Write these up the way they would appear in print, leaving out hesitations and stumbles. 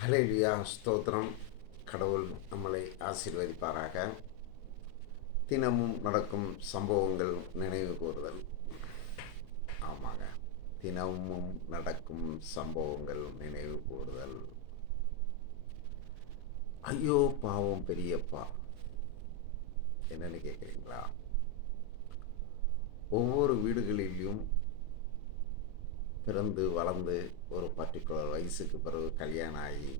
ஹல்லேலூயா ஸ்தோத்திரம். கடவுள் நம்மளை ஆசீர்வதிப்பாராக. தினமும் நடக்கும் சம்பவங்கள் நினைவு கூறுதல். ஆமாங்க, தினமும் நடக்கும் சம்பவங்கள் நினைவு கூறுதல். ஐயோ பாவம் பெரியப்பா, என்னன்னு கேட்குறீங்களா? ஒவ்வொரு வீடுகளிலும் பிறந்து வளர்ந்து ஒரு பர்டிகுலர் வயசுக்கு பிறகு கல்யாணம் ஆகி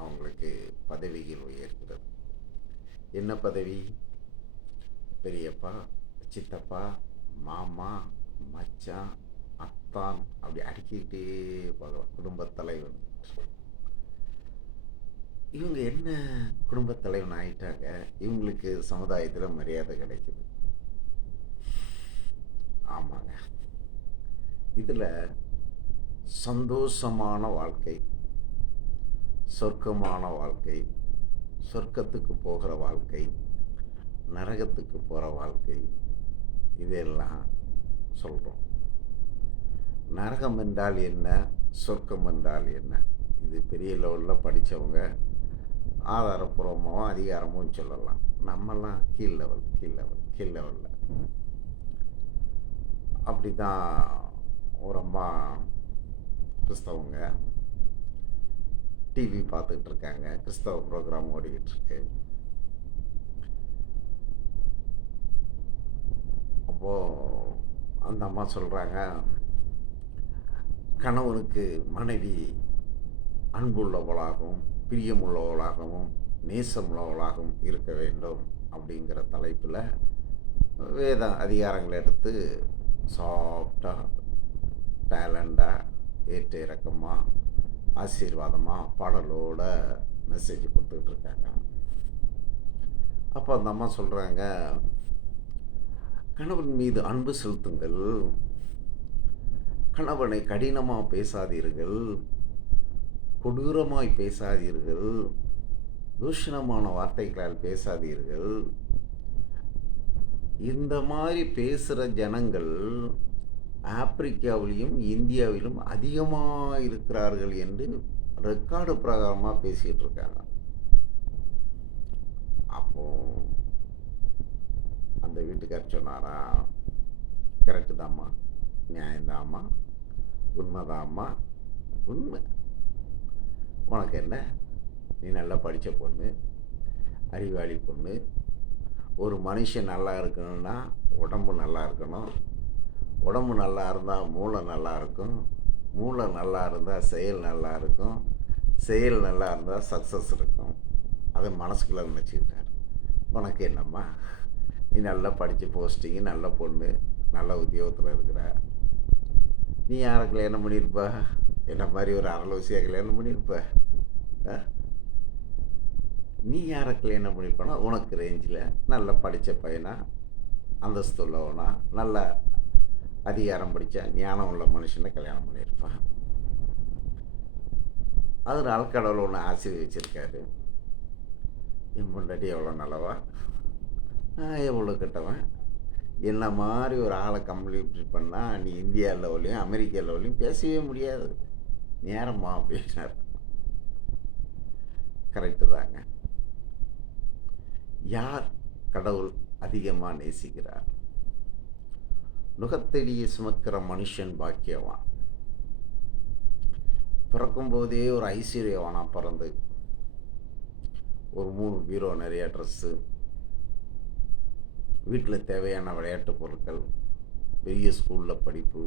அவங்களுக்கு பதவிகள் உயர்கிறது. என்ன பதவி? பெரியப்பா, சித்தப்பா, மாமா, மச்சான், அத்தான், அப்படி அடிக்கிட்டே பார்க்கலாம். குடும்பத் தலைவன். இவங்க என்ன குடும்பத் தலைவன் ஆயிட்டாங்க, இவங்களுக்கு சமுதாயத்தில் மரியாதை கிடைக்குது. ஆமாங்க, இதில் சந்தோஷமான வாழ்க்கை, சொர்க்கமான வாழ்க்கை, சொர்க்கத்துக்கு போகிற வாழ்க்கை, நரகத்துக்கு போகிற வாழ்க்கை, இதெல்லாம் சொல்கிறோம். நரகம் என்றால் என்ன, சொர்க்கம் என்றால் என்ன? இது பெரிய லெவலில் படித்தவங்க ஆதாரப்பூர்வமாகவும் அதிகாரமும் சொல்லலாம். நம்மெல்லாம் கீழ் லெவலில் அப்படி தான் ஒரு அம்மா கிறிஸ்தவங்க டிவி பார்த்துக்கிட்டு இருக்காங்க. கிறிஸ்தவ ப்ரோக்ராம் ஓடிக்கிட்டு இருக்கு. அப்போது அந்த அம்மா சொல்கிறாங்க, கணவனுக்கு மனைவி அன்புள்ளவளாகவும் பிரியமுள்ளவளாகவும் நேசமுள்ளவளாகவும் இருக்க வேண்டும் அப்படிங்கிற தலைப்பில் வேத அதிகாரங்களை எடுத்து சாஃப்டாக டேலண்டாக ஏற்ற இறக்கமாக ஆசீர்வாதமாக பாடலோட மெசேஜ் கொடுத்துக்கிட்டு இருக்காங்க. அப்போ அந்த அம்மா சொல்கிறாங்க, கணவன் மீது அன்பு செலுத்துங்கள், கணவனை கடினமாக பேசாதீர்கள், கொடூரமாய் பேசாதீர்கள், தூஷணமான வார்த்தைகளால் பேசாதீர்கள். இந்த மாதிரி பேசுகிற ஜனங்கள் ஆப்பிரிக்காவிலும் இந்தியாவிலும் அதிகமாக இருக்கிறார்கள் என்று ரெக்கார்டு பிரகாரமாக பேசிகிட்டு இருக்காங்க. அப்போ அந்த வீட்டுக்கார் சொன்னாரா, கரெக்டு தாம்மா, நியாயந்தாம்மா, உண்மைதாம்மா, உண்மை. உனக்கு என்ன, நீ நல்லா படித்த பொண்ணு, அறிவாளி பொண்ணு. ஒரு மனுஷன் நல்லா இருக்கணும்னா உடம்பு நல்லா இருக்கணும், உடம்பு நல்லா இருந்தால் மூளை நல்லா இருக்கும், மூளை நல்லா இருந்தால் செயல் நல்லா இருக்கும், செயல் நல்லா இருந்தால் சக்ஸஸ் இருக்கும். அதை மனசுக்குள்ளே நினச்சிக்கிட்டார். உனக்கு என்னம்மா, நீ நல்லா படித்து போஸ்டிங்கு, நல்ல பொண்ணு, நல்ல உத்தியோகத்தில் இருக்கிற, நீ யாரை கல்யாணம் பண்ணியிருப்ப? என்ன மாதிரி ஒரு அரலோசியாக கல்யாணம் பண்ணியிருப்ப? நீ யாரை கல்யாணம் பண்ணியிருப்பானா உனக்கு ரேஞ்சில் நல்ல படித்த பையனா, அந்தஸ்து உள்ளவனா, நல்ல அதிகாரம் படித்த ஞானம் உள்ள மனுஷனை கல்யாணம் பண்ணியிருப்பான். அதனால கடவுள் ஒன்று ஆசீர்வதிச்சிருக்காரு. என் பொண்டாட்டி எவ்வளோ நல்லவா, எவ்வளோ கெட்டவன், என்ன மாதிரி ஒரு ஆளை கம்ப்ளீட் பண்ணால் நீ இந்தியா லெவலையும் அமெரிக்கா லெவலையும் பேசவே முடியாது, நேரமா அப்படின்னார். கரெக்டு தாங்க. யார் கடவுள் அதிகமாக நேசிக்கிறார்? நுகத்தடியை சுமக்கிற மனுஷன் பாக்கியவான். பிறக்கும்போதே ஒரு ஐஸ்வர்யவானாக பிறந்து ஒரு 3 பீரோ நிறைய ட்ரெஸ்ஸு, வீட்டில் தேவையான விளையாட்டு பொருட்கள், பெரிய ஸ்கூலில் படிப்பு,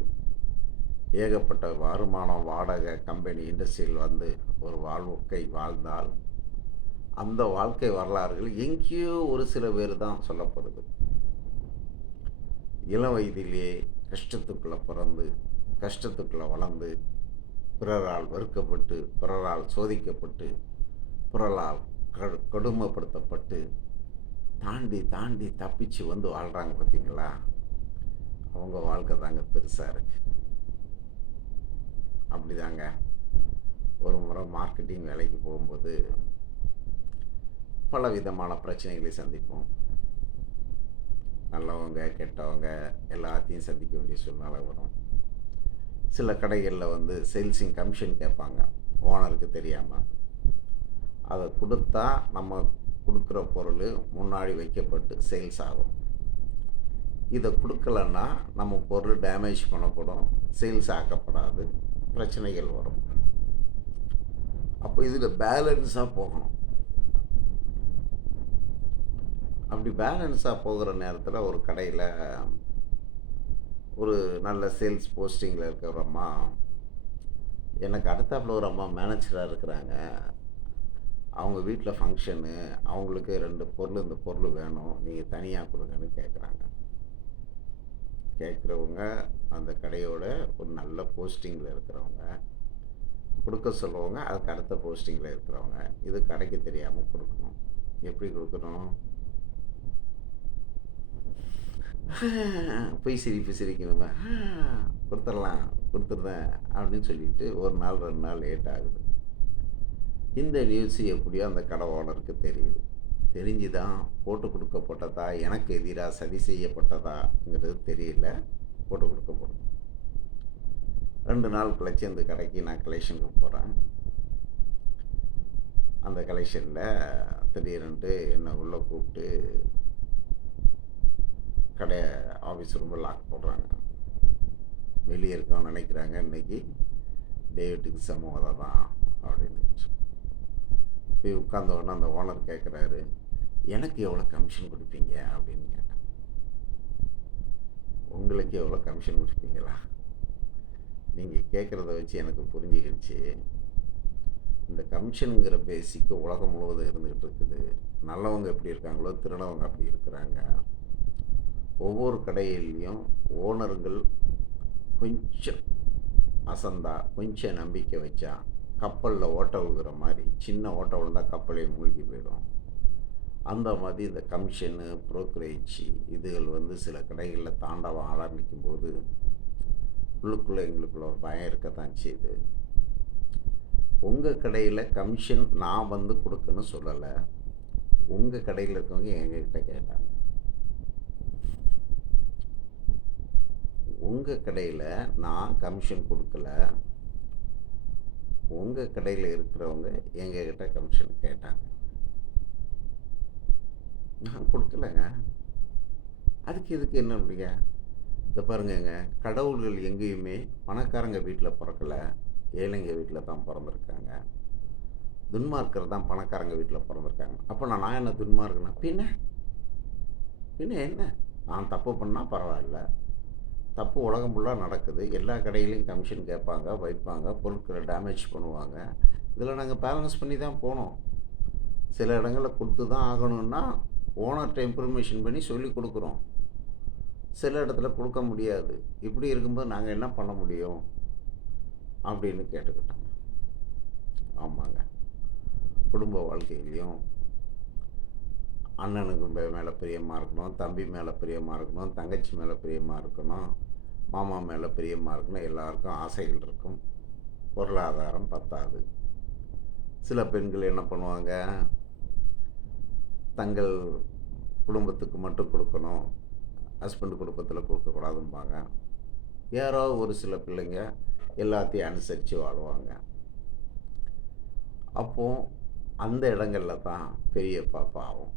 ஏகப்பட்ட வருமானம், வாடகை, கம்பெனி, இண்டஸ்ட்ரியில் வந்து ஒரு வாழ்க்கை வாழ்ந்தால் அந்த வாழ்க்கை வரலாறுகள் எங்கேயோ ஒரு சில பேர் தான் சொல்லப்படுது. இளம் வயதிலேயே கஷ்டத்துக்குள்ளே பிறந்து கஷ்டத்துக்குள்ளே வளர்ந்து பிறரால் வெறுக்கப்பட்டு, பிறரால் சோதிக்கப்பட்டு, பிறரால் கொடுமைப்படுத்தப்பட்டு தாண்டி தாண்டி தப்பிச்சு வந்து வாழ்கிறாங்க பார்த்தீங்களா, அவங்க வாழ்க்கை தாங்க பெருசாக இருக்கு. அப்படி தாங்க ஒரு முறை மார்க்கெட்டிங் வேலைக்கு போகும்போது பல விதமான பிரச்சனைகளை சந்திப்போம். நல்லவங்க கெட்டவங்க எல்லாத்தையும் சந்திக்க வேண்டிய சூழ்நிலை வரும். சில கடைகளில் வந்து சேல்ஸிங் கமிஷன் கேட்பாங்க ஓனருக்கு தெரியாமல். அதை கொடுத்தா நம்ம கொடுக்குற பொருள் முன்னாடி வைக்கப்பட்டு சேல்ஸ் ஆகும். இதை கொடுக்கலன்னா நம்ம பொருள் டேமேஜ் பண்ணப்படும், சேல்ஸ் ஆக்கப்படாது, பிரச்சனைகள் வரும். அப்போ இதில் பேலன்ஸாக போகணும். அப்படி பேலன்ஸாக போகிற நேரத்தில் ஒரு கடையில் ஒரு நல்ல சேல்ஸ் போஸ்டிங்கில் இருக்கிற ஒரு அம்மா, எனக்கு அடுத்தாப்புல ஒரு அம்மா மேனேஜராக இருக்கிறாங்க, அவங்க வீட்டில் ஃபங்க்ஷனு, அவங்களுக்கு 2 பொருள் இந்த பொருள் வேணும், நீங்கள் தனியாக கொடுங்கன்னு கேட்குறாங்க. கேட்குறவங்க அந்த கடையோட ஒரு நல்ல போஸ்டிங்கில் இருக்கிறவங்க, கொடுக்க சொல்லுவாங்க அதுக்கு அடுத்த போஸ்டிங்கில் இருக்கிறவங்க. இது கடைக்கு தெரியாமல் கொடுக்கணும். எப்படி கொடுக்கணும்? போய் சிரிக்கணுமே, கொடுத்துடலாம், கொடுத்துட்றேன் அப்படின்னு சொல்லிட்டு 1 நாள் 2 நாள் லேட் ஆகுது. இந்த நியூஸ் எப்படியோ அந்த கடை ஓனருக்கு தெரியுது. தெரிஞ்சுதான் போட்டு கொடுக்கப்பட்டதா, எனக்கு எதிராக சதி செய்யப்பட்டதாங்கிறது தெரியல, போட்டு கொடுக்கப்படும். 2 நாள் கழிச்சு அந்த கடைக்கு நான் கலெக்ஷனுக்கு போகிறேன். அந்த கலெக்ஷனில் திடீரென்று என்னை உள்ளே கூப்பிட்டு கடை ஆஃபீஸ் ரூமை லாக் போடுறாங்க. வெளியே இருக்கவங்க நினைக்கிறாங்க இன்றைக்கி டேவிட்டுக்கு சமூகத்தை தான் அப்படின்னு. போய் உட்கார்ந்த உடனே அந்த ஓனர் கேட்குறாரு, எனக்கு எவ்வளோ கமிஷன் கொடுப்பீங்க அப்படின்னு கேட்டேன். உங்களுக்கு எவ்வளோ கமிஷன் கொடுப்பீங்களா? நீங்கள் கேட்குறத வச்சு எனக்கு புரிஞ்சுக்கிடுச்சு, இந்த கமிஷனுங்கிற பேசிக்கு உலகம் முழுவதும் இருந்துக்கிட்டு இருக்குது. நல்லவங்க எப்படி இருக்காங்களோ திருடவங்க அப்படி இருக்கிறாங்க. ஒவ்வொரு கடையிலையும் ஓனர்கள் கொஞ்சம் அசந்தா, கொஞ்சம் நம்பிக்கை வச்சா கப்பலில் ஓட்ட விழுகிற மாதிரி, சின்ன ஓட்ட விழுந்தால் கப்பலே மூழ்கி போயிடும். அந்த மாதிரி இந்த கமிஷனு, புரோக்கரேஜ் இதுகள் சில கடைகளில் தாண்டவம் ஆரம்பிக்கும் போது உள்ளுக்குள்ளே எங்களுக்குள்ள ஒரு பயம் இருக்கத்தான் செய்யுது. உங்கள் கடையில் கமிஷன் நான் கொடுக்கன்னு சொல்லலை, உங்கள் கடையில் இருக்கவங்க எங்ககிட்ட கேட்டாங்க. உங்கள் கடையில் நான் கமிஷன் கொடுக்கல, உங்கள் கடையில் இருக்கிறவங்க எங்ககிட்ட கமிஷன் கேட்டாங்க. நான் கொடுக்கலங்க, அதுக்கு இதுக்கு என்ன இல்லையா? இதை பாருங்கங்க, கடவுள்கள் எங்கேயுமே பணக்காரங்க வீட்டில் பிறக்கலை, ஏழைங்க வீட்டில் தான் பிறந்திருக்காங்க. துன்மார்க்கர் தான் பணக்காரங்க வீட்டில் பிறந்திருக்காங்க. அப்போ நான் என்ன துன்மார்க்கனா? பின்ன என்ன? நான் தப்பு பண்ணால் பரவாயில்ல, தப்பு உலகம் ஃபுல்லாக நடக்குது. எல்லா கடையிலையும் கமிஷன் கேட்பாங்க, வைப்பாங்க, பொருட்களை டேமேஜ் பண்ணுவாங்க. இதில் நாங்கள் பேலன்ஸ் பண்ணி தான் போனோம். சில இடங்களில் கொடுத்து தான் ஆகணும்னா ஓனர்கிட்ட இன்ஃபர்மேஷன் பண்ணி சொல்லி கொடுக்குறோம். சில இடத்துல கொடுக்க முடியாது. இப்படி இருக்கும்போது நாங்கள் என்ன பண்ண முடியும் அப்படின்னு கேட்டுக்கிட்டாங்க. ஆமாங்க, குடும்ப வாழ்க்கையிலையும் அண்ணனுக்கு மேலே பிரியமாக இருக்கணும், தம்பி மேலே பிரியமாக இருக்கணும், தங்கச்சி மேலே பிரியமாக இருக்கணும், மாமா மேலே பிரியமாக இருக்கணும். எல்லாருக்கும் ஆசைகள் இருக்கும். பொருளாதாரம் பத்தாது. சில பெண்கள் என்ன பண்ணுவாங்க, தங்கள் குடும்பத்துக்கு மட்டும் கொடுக்கணும், ஹஸ்பண்ட் குடும்பத்தில் கொடுக்கக்கூடாதும்பாங்க. யாரோ ஒரு சில பிள்ளைங்க எல்லாத்தையும் அனுசரித்து வாழ்வாங்க. அப்போது அந்த இடங்களில் தான் பெரியப்பா பாவம்.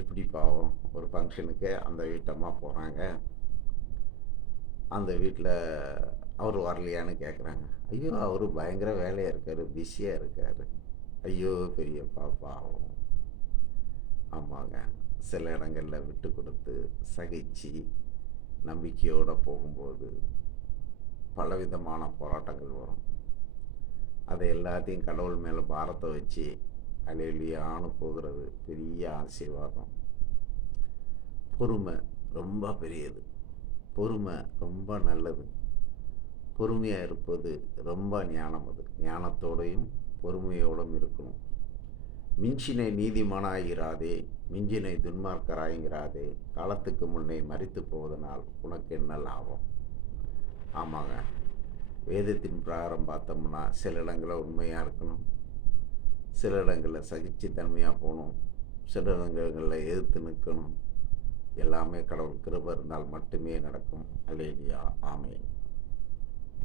எப்படி பாவம்? ஒரு ஃபங்க்ஷனுக்கு அந்த வீட்டம்மா போகிறாங்க. அந்த வீட்டில் அவர் வரலையான்னு கேட்குறாங்க. ஐயோ, அவர் பயங்கர வேலையாக இருக்கார், பிஸியாக இருக்கார். ஐயோ பெரியப்பா பாவம். ஆமாங்க, சில இடங்களில் விட்டு கொடுத்து சகிச்சு நம்பிக்கையோடு போகும்போது பலவிதமான போராட்டங்கள் வரும். அதை எல்லாத்தையும் கடவுள் மேலே பாரத்தை வச்சு அலையிலியான்னு போகிறது பெரிய ஆசீர்வாதம். பொறுமை ரொம்ப பெரியது, பொறுமை ரொம்ப நல்லது. பொறுமையாக இருப்பது ரொம்ப ஞானம். அது ஞானத்தோடையும் பொறுமையோடும் இருக்கணும். மிஞ்சினை நீதிமானாயிராதே, மிஞ்சினை துன்மார்க்கராயிராதே, காலத்துக்கு முன்னே மரித்து போவதனால் உனக்கு என்ன லாபம்? ஆமாங்க, வேதத்தின் பிரகாரம் பார்த்தோம்னா சில இடங்களில் உண்மையாக இருக்கணும், சில இடங்களில் சகிச்சுத்தன்மையாக போகணும், சில இடங்களில் எதிர்த்து நிற்கணும். எல்லாமே கடவுள் கிருபை இருந்தால் மட்டுமே நடக்கும். அல்லேலூயா, ஆமென்.